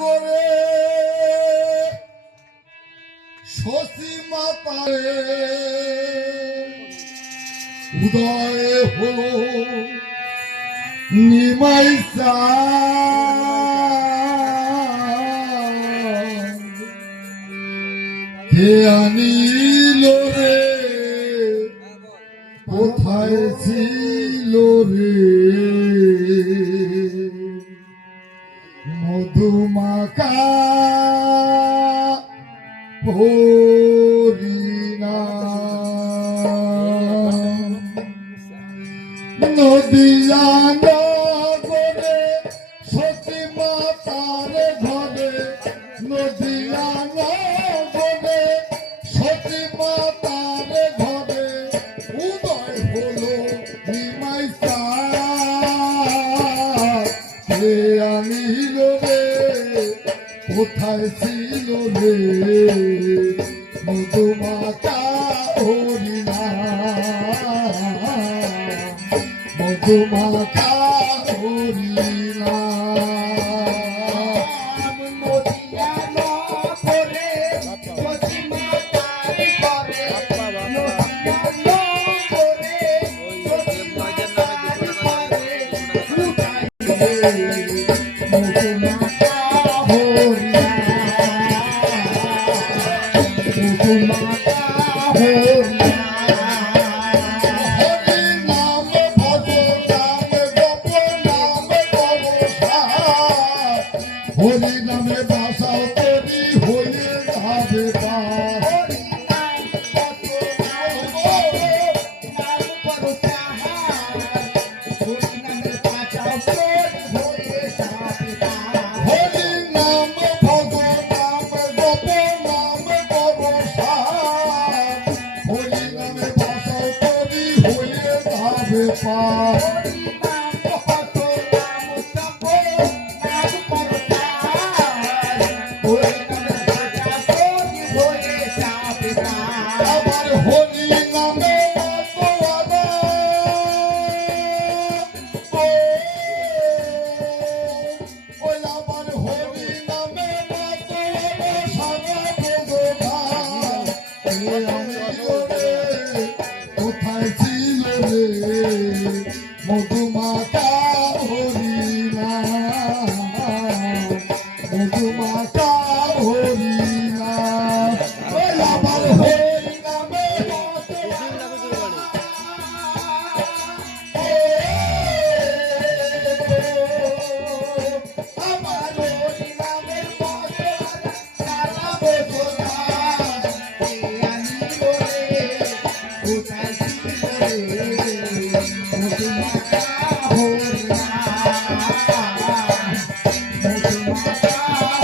গরে শশী মাতারে উদয় হলো নিমাইসা কে আনিল রে? কোথায় ছিল রে? হরিণা নদিয়া নগরে সতী মাতার ঘরে। নদিয়া নগরে সতী মাতার ঘরে। উদয় হলো নিমাইসা আনিল রে কোথায় ছিল রে? মধুমাতা হরিণা মধুমাতা হরি নাম বাসাও করি হয়ে যাবে পার হরি নামে বাসাও করি হয়ে যাবে পার রে মধুমাতা হরিণা মধুমাতা হরিণা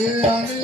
হরি নামে